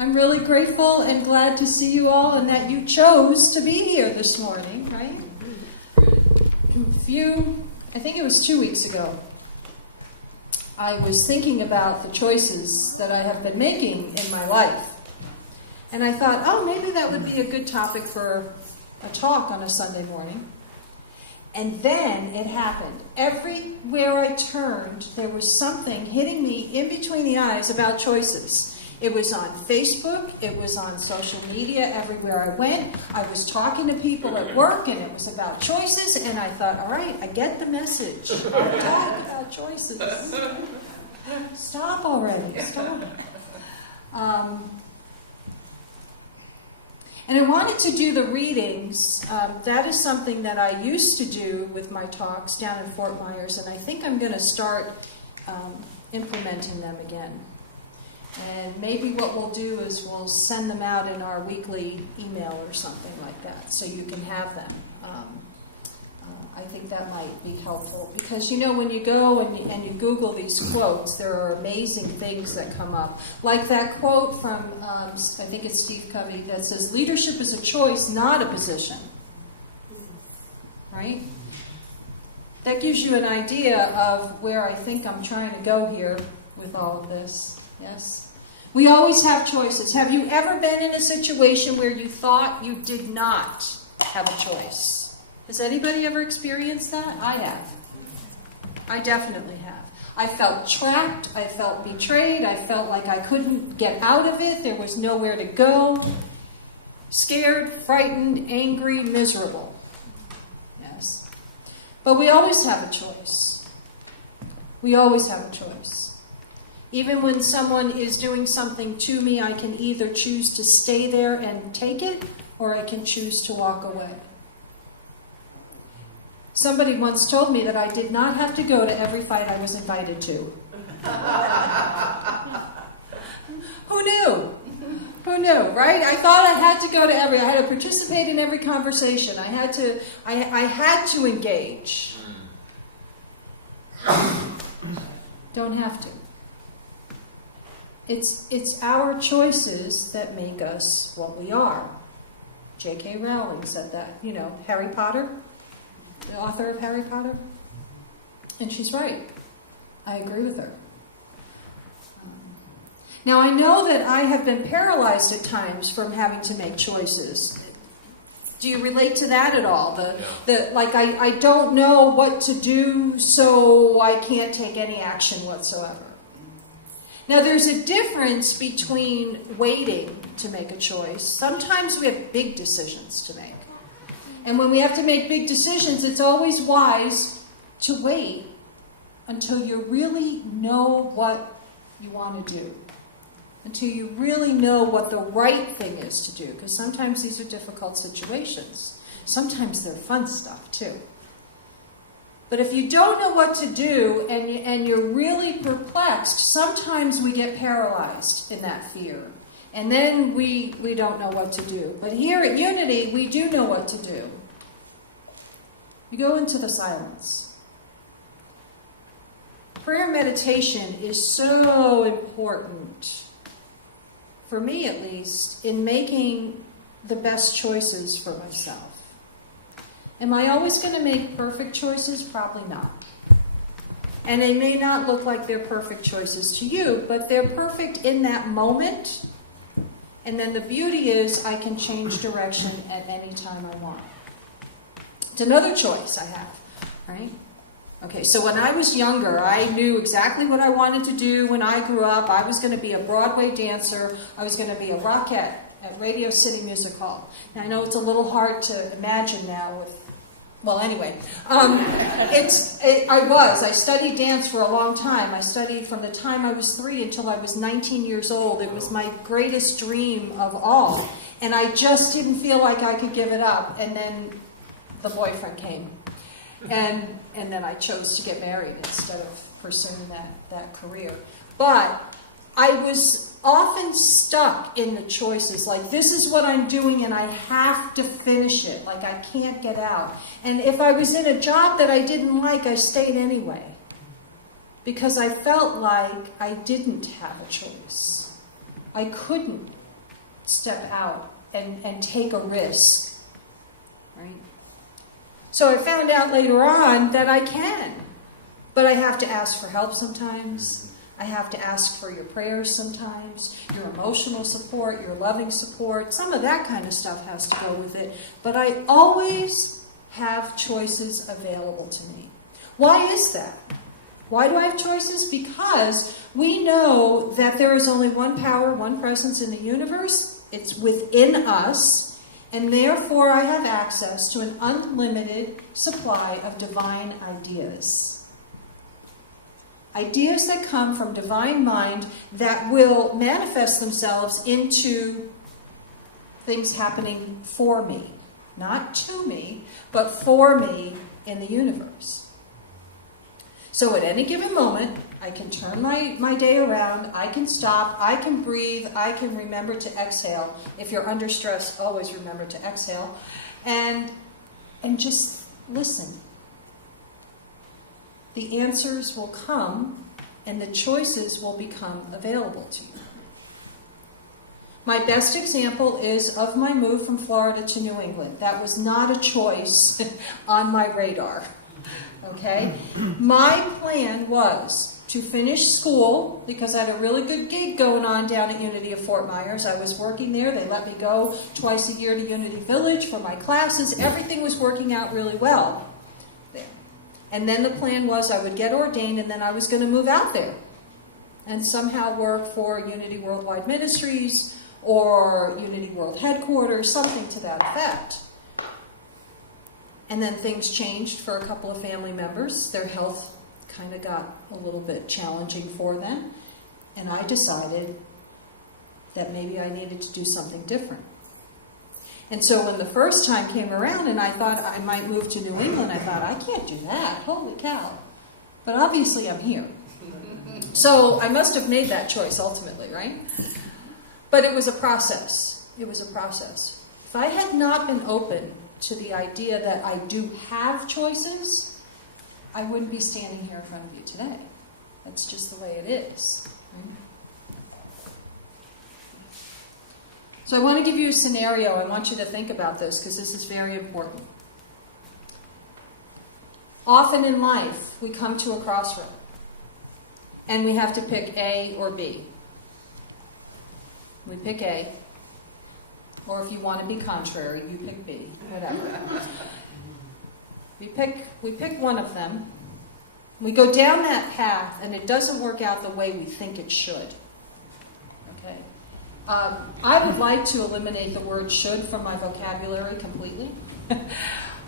I'm really grateful and glad to see you all and that you chose to be here this morning, right? I think it was 2 weeks ago, I was thinking about the choices that I have been making in my life. And I thought, oh, maybe that would be a good topic for a talk on a Sunday morning. And then it happened. Everywhere I turned, there was something hitting me in between the eyes about choices. It was on Facebook, it was on social media, everywhere I went. I was talking to people at work, and it was about choices, and I thought, all right, I get the message. I'm talking about choices. Stop already, stop. And I wanted to do the readings. That is something that I used to do with my talks down in Fort Myers, and I think I'm going to start implementing them again. And maybe what we'll do is we'll send them out in our weekly email or something like that, so you can have them. I think that might be helpful, because when you go and you Google these quotes, there are amazing things that come up. Like that quote from, I think it's Steve Covey, that says, leadership is a choice, not a position. Right? That gives you an idea of where I think I'm trying to go here with all of this. Yes? We always have choices. Have you ever been in a situation where you thought you did not have a choice? Has anybody ever experienced that? I have. I definitely have. I felt trapped. I felt betrayed. I felt like I couldn't get out of it. There was nowhere to go. Scared, frightened, angry, miserable. Yes. But we always have a choice. We always have a choice. Even when someone is doing something to me, I can either choose to stay there and take it, or I can choose to walk away. Somebody once told me that I did not have to go to every fight I was invited to. Who knew? Who knew, right? I thought I had to go to I had to participate in every conversation. I had to engage. Don't have to. It's our choices that make us what we are. J.K. Rowling said that. Harry Potter, the author of Harry Potter. And she's right. I agree with her. Now, I know that I have been paralyzed at times from having to make choices. Do you relate to that at all? I don't know what to do, so I can't take any action whatsoever. Now, there's a difference between waiting to make a choice. Sometimes we have big decisions to make. And when we have to make big decisions, it's always wise to wait until you really know what you want to do. Until you really know what the right thing is to do. Because sometimes these are difficult situations. Sometimes they're fun stuff, too. But if you don't know what to do and you're really perplexed, sometimes we get paralyzed in that fear. And then we don't know what to do. But here at Unity, we do know what to do. You go into the silence. Prayer meditation is so important, for me at least, in making the best choices for myself. Am I always going to make perfect choices? Probably not. And they may not look like they're perfect choices to you, but they're perfect in that moment. And then the beauty is I can change direction at any time I want. It's another choice I have, right? Okay, so when I was younger, I knew exactly what I wanted to do when I grew up. I was going to be a Broadway dancer. I was going to be a rockette at Radio City Music Hall. Now, I know it's a little hard to imagine now with, I studied dance for a long time. I studied from the time I was 3 until I was 19 years old. It was my greatest dream of all. And I just didn't feel like I could give it up. And then the boyfriend came. And then I chose to get married instead of pursuing that career. But I was often stuck in the choices, like this is what I'm doing and I have to finish it, like I can't get out. And if I was in a job that I didn't like, I stayed anyway, because I felt like I didn't have a choice. I couldn't step out and take a risk, right? So I found out later on that I can, but I have to ask for help sometimes. I have to ask for your prayers sometimes, your emotional support, your loving support. Some of that kind of stuff has to go with it. But I always have choices available to me. Why is that? Why do I have choices? Because we know that there is only one power, one presence in the universe. It's within us. And therefore I have access to an unlimited supply of divine ideas. Ideas that come from divine mind that will manifest themselves into things happening for me. Not to me, but for me in the universe. So at any given moment, I can turn my day around, I can stop, I can breathe, I can remember to exhale. If you're under stress, always remember to exhale. And just listen. The answers will come, and the choices will become available to you. My best example is of my move from Florida to New England. That was not a choice on my radar. Okay? My plan was to finish school, because I had a really good gig going on down at Unity of Fort Myers. I was working there. They let me go twice a year to Unity Village for my classes. Everything was working out really well there. And then the plan was I would get ordained, and then I was going to move out there and somehow work for Unity Worldwide Ministries or Unity World Headquarters, something to that effect. And then things changed for a couple of family members. Their health kind of got a little bit challenging for them. And I decided that maybe I needed to do something different. And so when the first time came around and I thought I might move to New England, I thought, I can't do that. Holy cow. But obviously I'm here. So I must have made that choice ultimately, right? But it was a process. It was a process. If I had not been open to the idea that I do have choices, I wouldn't be standing here in front of you today. That's just the way it is. Right? So I want to give you a scenario. I want you to think about this because this is very important. Often in life, we come to a crossroad and we have to pick A or B. We pick A, or if you want to be contrary, you pick B, whatever. We pick one of them. We go down that path, and it doesn't work out the way we think it should. Okay? I would like to eliminate the word should from my vocabulary completely.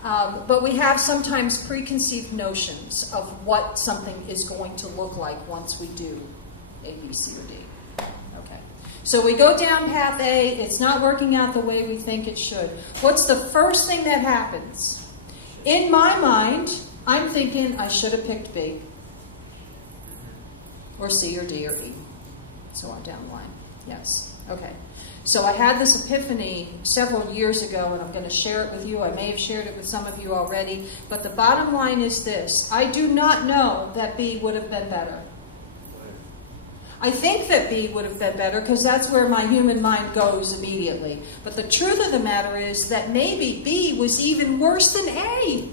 But we have sometimes preconceived notions of what something is going to look like once we do A, B, C, or D. Okay. So we go down path A, it's not working out the way we think it should. What's the first thing that happens? In my mind, I'm thinking I should have picked B, or C, or D, or E, so on down the line. Yes. Okay. So I had this epiphany several years ago, and I'm going to share it with you. I may have shared it with some of you already, but the bottom line is this. I do not know that B would have been better. I think that B would have been better because that's where my human mind goes immediately. But the truth of the matter is that maybe B was even worse than A.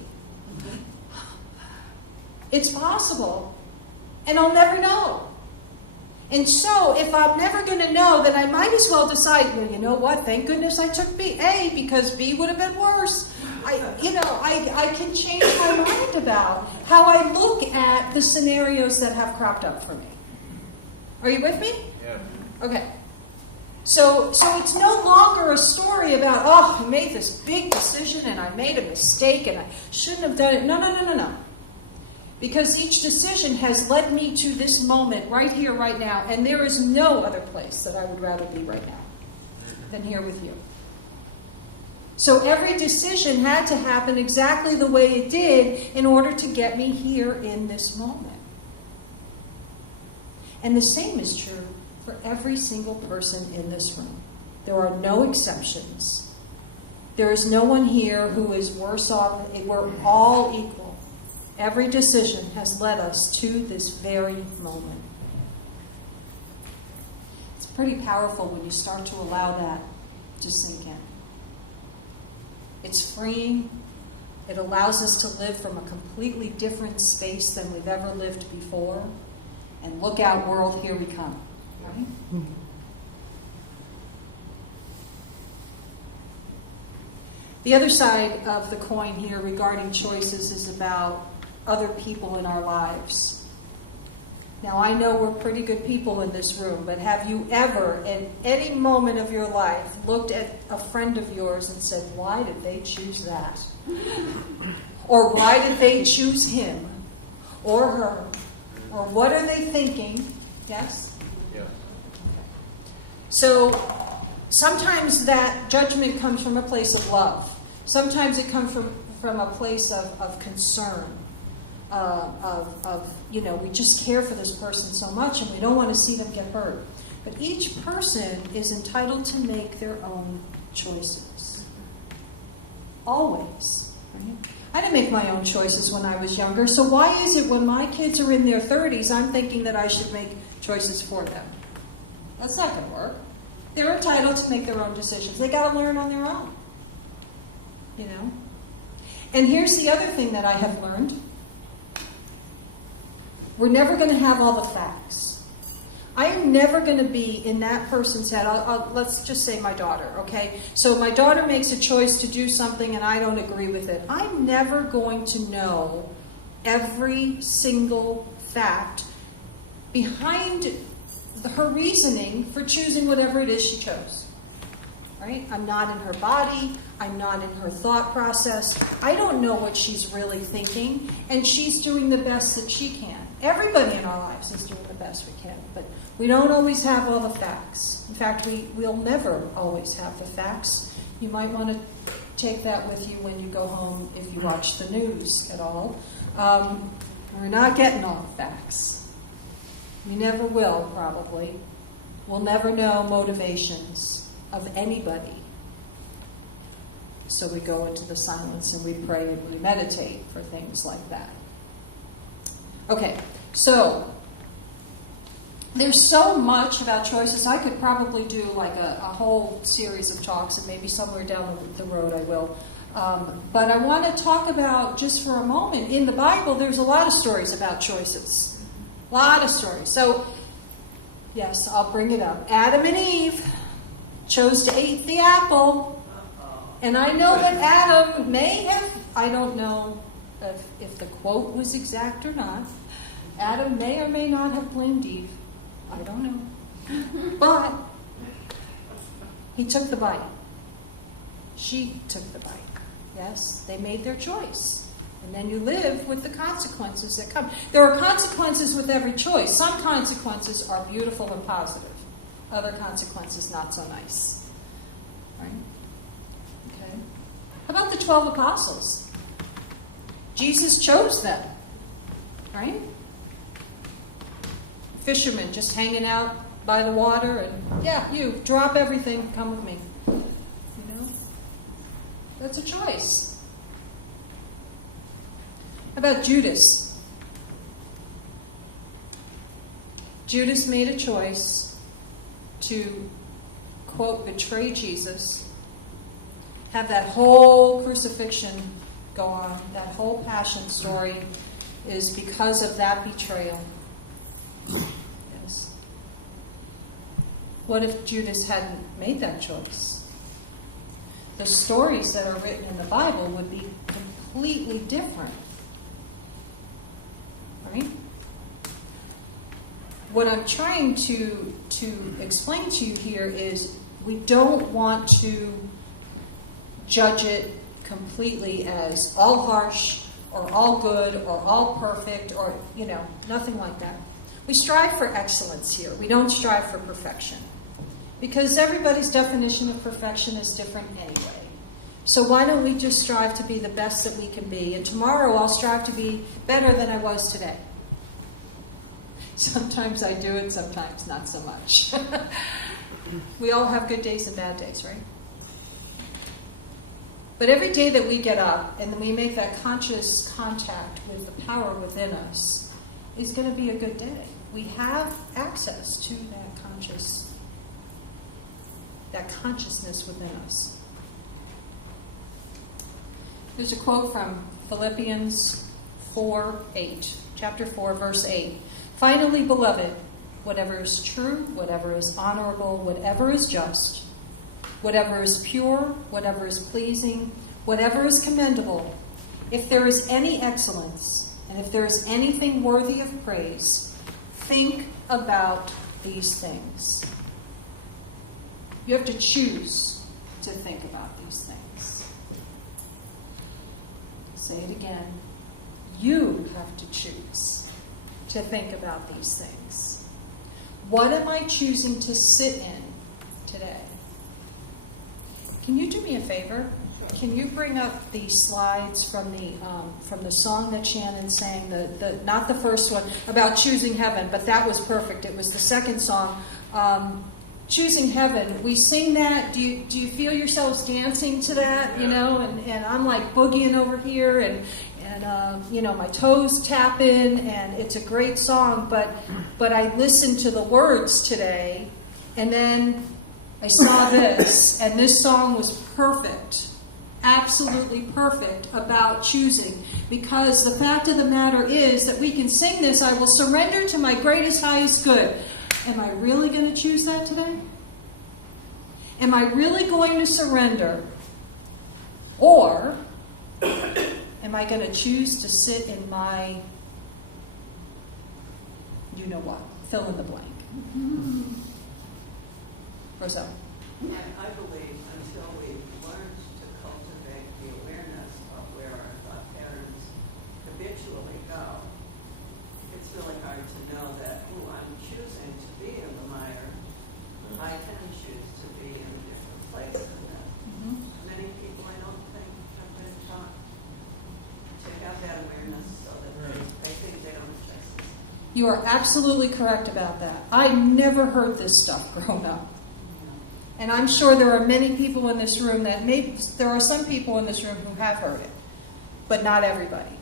It's possible. And I'll never know. And so, if I'm never going to know, then I might as well decide, well, you know what, thank goodness I took A, because B would have been worse. I can change my mind about how I look at the scenarios that have cropped up for me. Are you with me? Yeah. Okay. So it's no longer a story about, oh, I made this big decision and I made a mistake and I shouldn't have done it. No. Because each decision has led me to this moment right here, right now, and there is no other place that I would rather be right now than here with you. So every decision had to happen exactly the way it did in order to get me here in this moment. And the same is true for every single person in this room. There are no exceptions. There is no one here who is worse off. We're all equal. Every decision has led us to this very moment. It's pretty powerful when you start to allow that to sink in. It's freeing. It allows us to live from a completely different space than we've ever lived before. And look out, world, here we come. Right? The other side of the coin here regarding choices is about other people in our lives. Now, I know we're pretty good people in this room, but have you ever, in any moment of your life, looked at a friend of yours and said, why did they choose that? Or why did they choose him or her? Or what are they thinking? Yes? Yeah. So sometimes that judgment comes from a place of love. Sometimes it comes from a place of concern. We just care for this person so much and we don't want to see them get hurt. But each person is entitled to make their own choices. Always. Right? I didn't make my own choices when I was younger, so why is it when my kids are in their 30s, I'm thinking that I should make choices for them? That's not going to work. They're entitled to make their own decisions. They got to learn on their own. And here's the other thing that I have learned. We're never going to have all the facts. I am never going to be in that person's head. Let's just say my daughter, okay? So my daughter makes a choice to do something and I don't agree with it. I'm never going to know every single fact behind her reasoning for choosing whatever it is she chose. Right? I'm not in her body. I'm not in her thought process. I don't know what she's really thinking, and she's doing the best that she can. Everybody in our lives is doing the best we can, but we don't always have all the facts. In fact, we'll never always have the facts. You might want to take that with you when you go home if you watch the news at all. We're not getting all the facts. We never will, probably. We'll never know motivations of anybody. So we go into the silence and we pray and we meditate for things like that. Okay, so there's so much about choices. I could probably do like a whole series of talks, and maybe somewhere down the road I will. But I want to talk about, just for a moment, in the Bible there's a lot of stories about choices. A lot of stories. So, yes, I'll bring it up. Adam and Eve chose to eat the apple. And I know that Adam may have, I don't know if the quote was exact or not, Adam may or may not have blamed Eve. I don't know. But he took the bite. She took the bite. Yes, they made their choice. And then you live with the consequences that come. There are consequences with every choice. Some consequences are beautiful and positive. Other consequences not so nice. Right? Okay. How about the 12 apostles? Jesus chose them. Right? Fishermen just hanging out by the water and, yeah, you, drop everything, come with me. You know? That's a choice. How about Judas? Judas made a choice to, quote, betray Jesus, have that whole crucifixion go on, that whole passion story is because of that betrayal. Yes. What if Judas hadn't made that choice? The stories that are written in the Bible would be completely different. Right? What I'm trying to explain to you here is we don't want to judge it completely as all harsh or all good or all perfect or, nothing like that. We strive for excellence here. We don't strive for perfection. Because everybody's definition of perfection is different anyway. So why don't we just strive to be the best that we can be? And tomorrow I'll strive to be better than I was today. Sometimes I do it, sometimes not so much. We all have good days and bad days, right? But every day that we get up and then we make that conscious contact with the power within us is going to be a good day. We have access to that conscious that consciousness within us. There's a quote from Philippians 4:8, chapter 4, verse 8. Finally, beloved, whatever is true, whatever is honorable, whatever is just, whatever is pure, whatever is pleasing, whatever is commendable, if there is any excellence, and if there is anything worthy of praise, think about these things. You have to choose to think about these things. Say it again. You have to choose to think about these things. What am I choosing to sit in today? Can you do me a favor? Can you bring up the slides from the song that Shannon sang? The not the first one about choosing heaven, but that was perfect. It was the second song, choosing heaven. We sing that. Do you feel yourselves dancing to that? You know, and I'm like boogieing over here, and my toes tapping, and it's a great song. But I listened to the words today, and then I saw this, and this song was perfect. Absolutely perfect about choosing, because the fact of the matter is that we can sing this, I will surrender to my greatest, highest good. Am I really going to choose that today? Am I really going to surrender? Or am I going to choose to sit in my, you know what, fill in the blank? Roselle. And I believe until we've learned to cultivate the awareness of where our thought patterns habitually go, it's really hard to know that, I'm choosing to be in the mire. I can choose to be in a different place than that. Mm-hmm. Many people, I don't think, have been taught to have that awareness so that they think they don't just. You are absolutely correct about that. I never heard this stuff growing up. And I'm sure there are many people in this room there are some people in this room who have heard it, but not everybody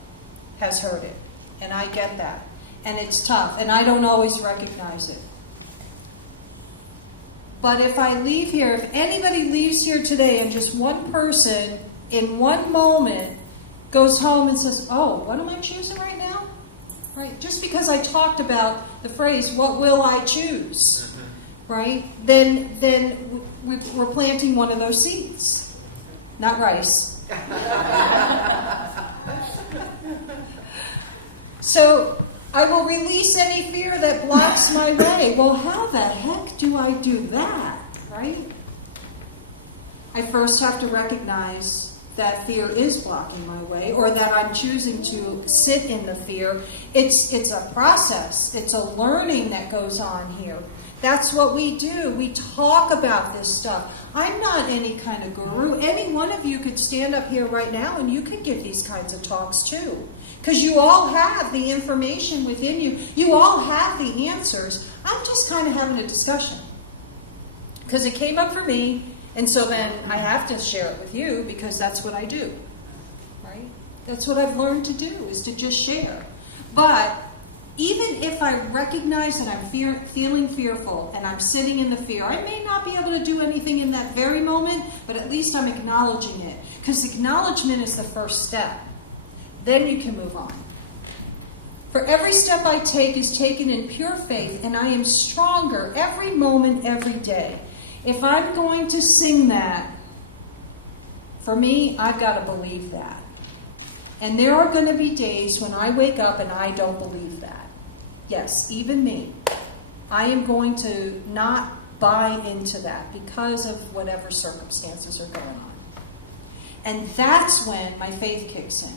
has heard it. And I get that. And it's tough, and I don't always recognize it. But if I leave here, if anybody leaves here today and just one person in one moment goes home and says, oh, what am I choosing right now? Right? Just because I talked about the phrase, what will I choose? Right? Then we're planting one of those seeds. Not rice. So I will release any fear that blocks my way. Well, how the heck do I do that? Right? I first have to recognize that fear is blocking my way, or that I'm choosing to sit in the fear. It's a process. It's a learning that goes on here. That's what we do. We talk about this stuff. I'm not any kind of guru. Any one of you could stand up here right now and you could give these kinds of talks too. Because you all have the information within you. You all have the answers. I'm just kind of having a discussion. Because it came up for me, and so then I have to share it with you because that's what I do. Right? That's what I've learned to do, is to just share. But even if I recognize that I'm feeling fearful and I'm sitting in the fear, I may not be able to do anything in that very moment, but at least I'm acknowledging it. Because acknowledgement is the first step. Then you can move on. For every step I take is taken in pure faith, and I am stronger every moment, every day. If I'm going to sing that, for me, I've got to believe that. And there are going to be days when I wake up and I don't believe that. Yes, even me. I am going to not buy into that because of whatever circumstances are going on. And that's when my faith kicks in.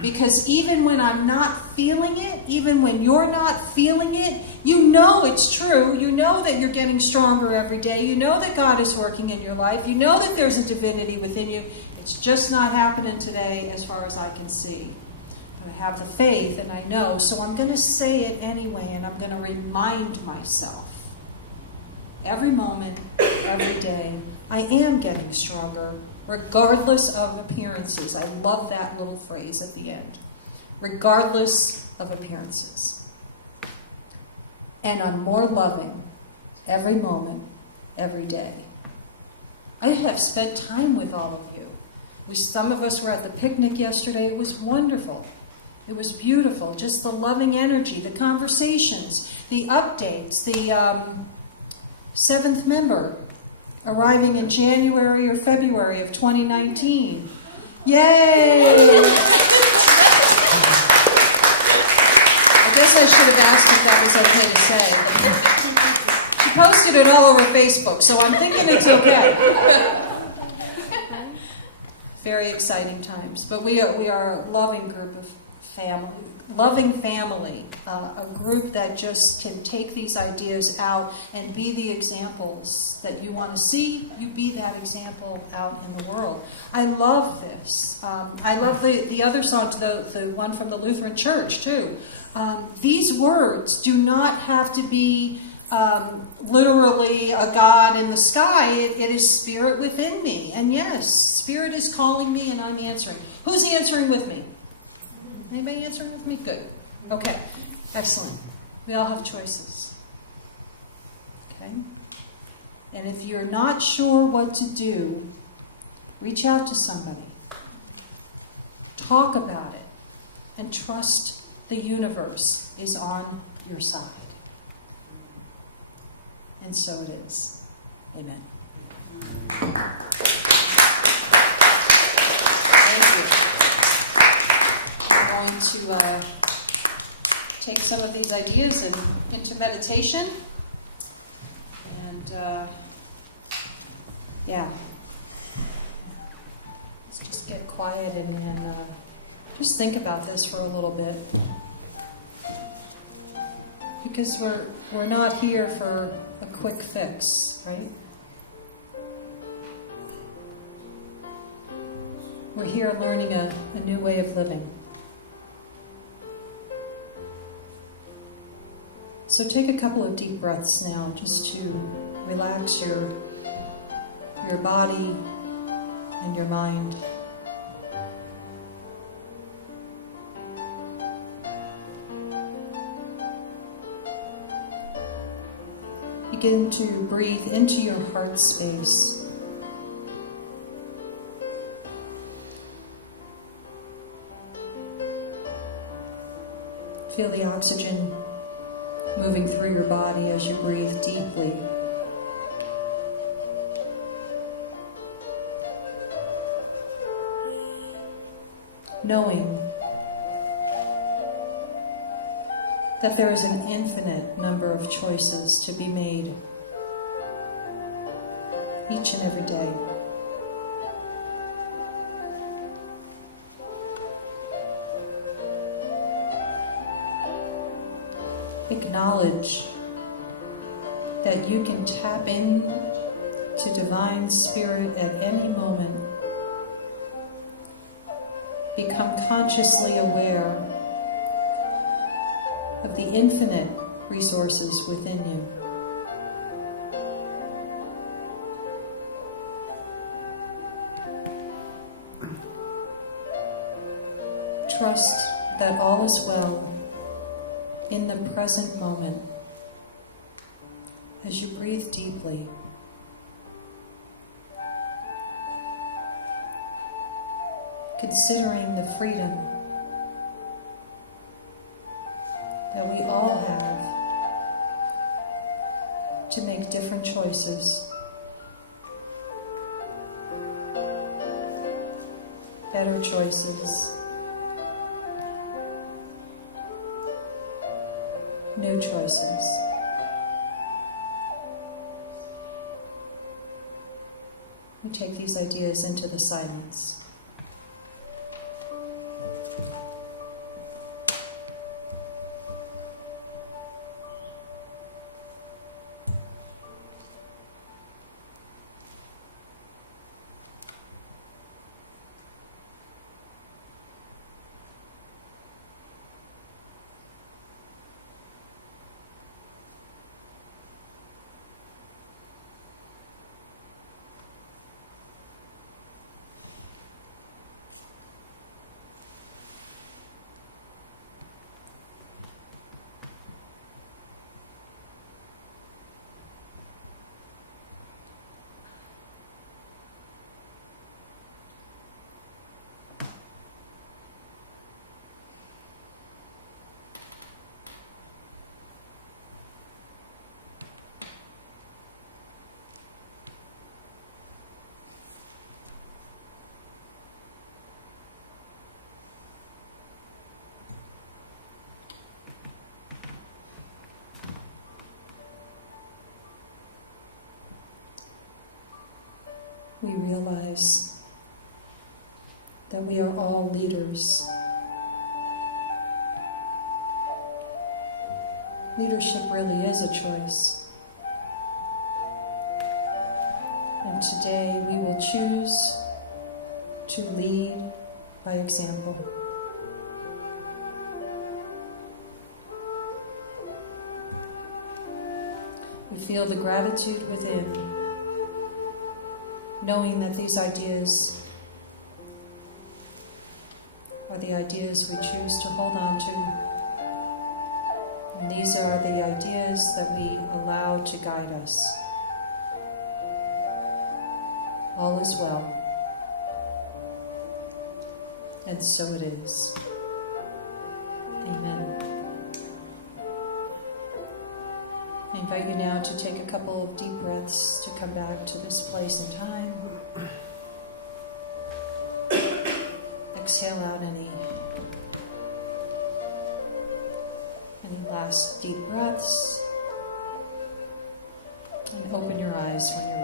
Because even when I'm not feeling it, even when you're not feeling it, you know it's true. You know that you're getting stronger every day. You know that God is working in your life. You know that there's a divinity within you. It's just not happening today as far as I can see. But I have the faith and I know, so I'm going to say it anyway, and I'm going to remind myself every moment, every day, I am getting stronger, regardless of appearances. I love that little phrase at the end. Regardless of appearances. And I'm more loving every moment, every day. I have spent time with all of you. Some of us were at the picnic yesterday. It was wonderful. It was beautiful. Just the loving energy, the conversations, the updates, the seventh member arriving in January or February of 2019. Yay! I guess I should have asked if that was okay to say. She posted it all over Facebook, so I'm thinking it's okay. Very exciting times. But we are a loving group of family, a group that just can take these ideas out and be the examples that you want to see. You be that example out in the world. I love this. I love the other song, the one from the Lutheran Church, too. These words do not have to be literally a God in the sky. It is Spirit within me. And yes, Spirit is calling me and I'm answering. Who's answering with me? Anybody answering with me? Good. Okay. Excellent. We all have choices. Okay? And if you're not sure what to do, reach out to somebody. Talk about it. And trust the universe is on your side. And so it is. Amen. Thank you. I'm going to take some of these ideas into meditation. And, let's just get quiet and just think about this for a little bit. Because we're not here for a quick fix, right? We're here learning a new way of living. So take a couple of deep breaths now just to relax your body and your mind. Begin to breathe into your heart space. Feel the oxygen moving through your body as you breathe deeply. Knowing that there is an infinite number of choices to be made each and every day. Acknowledge that you can tap in to Divine Spirit at any moment. Become consciously aware of the infinite resources within you. Trust that all is well in the present moment as you breathe deeply. Considering the freedom that we all have to make different choices, better choices, new choices. We take these ideas into the silence. we realize that we are all leaders. Leadership really is a choice. And today we will choose to lead by example. We feel the gratitude within, knowing that these ideas are the ideas we choose to hold on to. And these are the ideas that we allow to guide us. All is well. And so it is. Amen. I invite you now to take a couple of deep breaths to come back to this place and time. Exhale out any last deep breaths. And open your eyes when you're